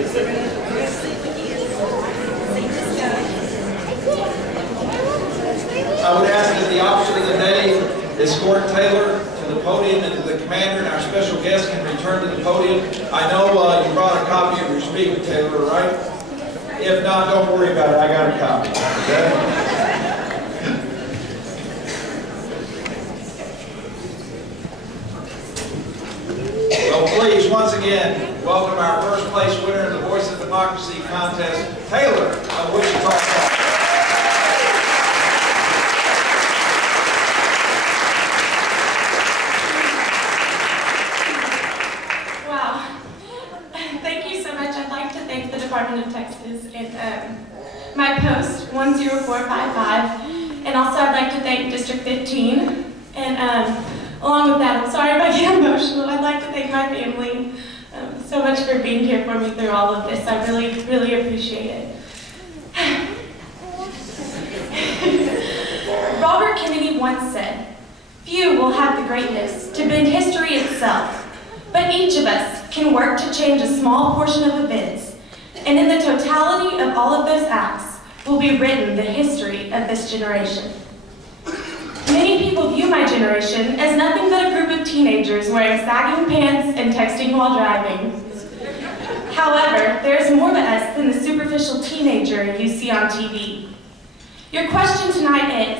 I would ask that the officer of the day escort Taylor to the podium, and the commander and our special guest can return to the podium. I know you brought a copy of your speaker, Taylor, right? If not, don't worry about it. I got a copy. Okay? Well, please, once again, welcome our first place winner in the Voice of Democracy contest, Taylor of Wichita, Kansas. Department of Texas and my post 10455, and also I'd like to thank District 15, and along with that, I'm sorry if I get emotional, I'd like to thank my family so much for being here for me through all of this. I really, really appreciate it. Robert Kennedy once said, "Few will have the greatness to bend history itself, but each of us can work to change a small portion of events. And in the totality of all of those acts will be written the history of this generation." Many people view my generation as nothing but a group of teenagers wearing sagging pants and texting while driving. However, there's more to us than the superficial teenager you see on TV. Your question tonight is,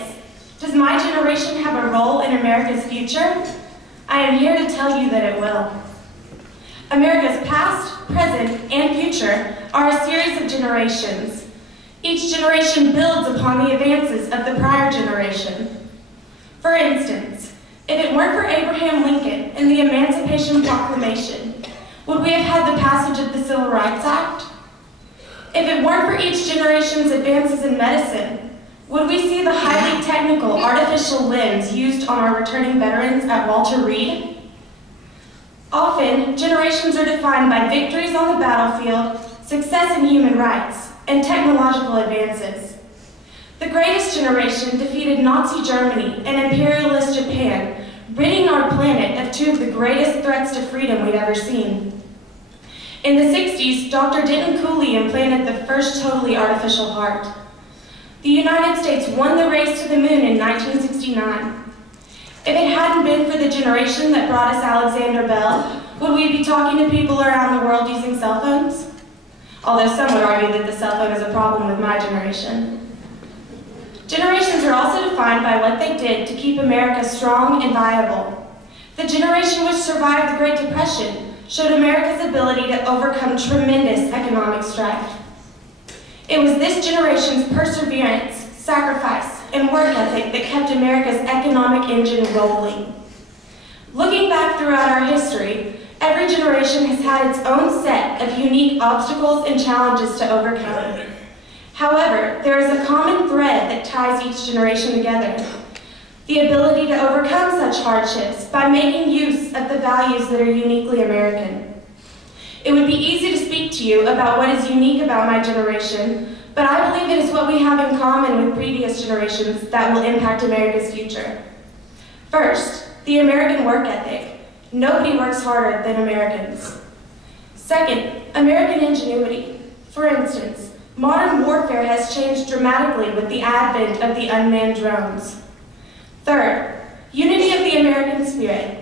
does my generation have a role in America's future? I am here to tell you that it will. America's past, present, and future are a series of generations. Each generation builds upon the advances of the prior generation. For instance, if it weren't for Abraham Lincoln and the Emancipation Proclamation, would we have had the passage of the Civil Rights Act? If it weren't for each generation's advances in medicine, would we see the highly technical artificial limbs used on our returning veterans at Walter Reed? Often, generations are defined by victories on the battlefield, success in human rights, and technological advances. The greatest generation defeated Nazi Germany and imperialist Japan, ridding our planet of two of the greatest threats to freedom we'd ever seen. In the 60s, Dr. Denton Cooley implanted the first totally artificial heart. The United States won the race to the moon in 1969. If it hadn't been for the generation that brought us Alexander Bell, would we be talking to people around the world using cell phones? Although some would argue that the cell phone is a problem with my generation. Generations are also defined by what they did to keep America strong and viable. The generation which survived the Great Depression showed America's ability to overcome tremendous economic strife. It was this generation's perseverance, sacrifice, and work ethic that kept America's economic engine rolling. Looking back throughout our history, every generation has had its own set of unique obstacles and challenges to overcome. However, there is a common thread that ties each generation together: the ability to overcome such hardships by making use of the values that are uniquely American. It would be easy to speak to you about what is unique about my generation, but I believe it is what we have in common with previous generations that will impact America's future. First, the American work ethic. Nobody works harder than Americans. Second, American ingenuity. For instance, modern warfare has changed dramatically with the advent of the unmanned drones. Third, unity of the American spirit.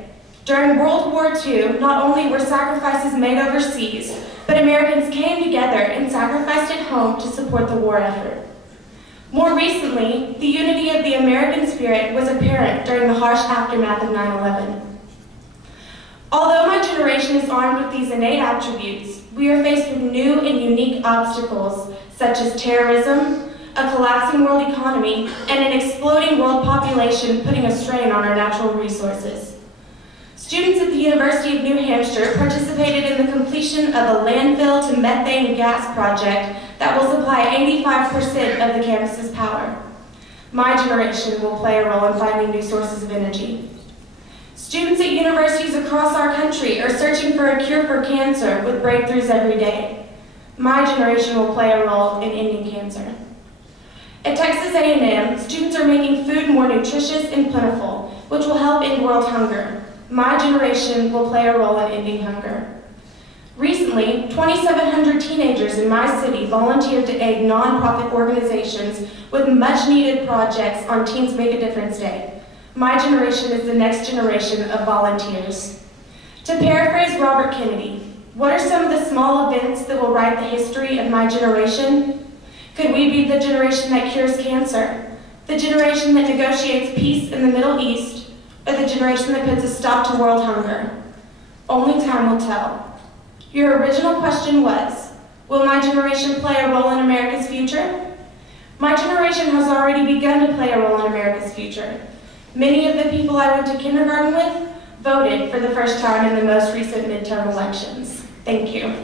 During World War II, not only were sacrifices made overseas, but Americans came together and sacrificed at home to support the war effort. More recently, the unity of the American spirit was apparent during the harsh aftermath of 9/11. Although my generation is armed with these innate attributes, we are faced with new and unique obstacles such as terrorism, a collapsing world economy, and an exploding world population putting a strain on our natural resources. Students at the University of New Hampshire participated in the completion of a landfill to methane gas project that will supply 85% of the campus's power. My generation will play a role in finding new sources of energy. Students at universities across our country are searching for a cure for cancer with breakthroughs every day. My generation will play a role in ending cancer. At Texas A&M, students are making food more nutritious and plentiful, which will help end world hunger. My generation will play a role in ending hunger. Recently, Recently, 2,700 teenagers in my city volunteered to aid nonprofit organizations with much-needed projects on Teens Make a Difference Day. My generation is the next generation of volunteers. To paraphrase Robert Kennedy, what are some of the small events that will write the history of my generation? Could we be the generation that cures cancer? The generation that negotiates peace in the Middle East? Or the generation that puts a stop to world hunger? Only time will tell. Your original question was, will my generation play a role in America's future? My generation has already begun to play a role in America's future. Many of the people I went to kindergarten with voted for the first time in the most recent midterm elections. Thank you.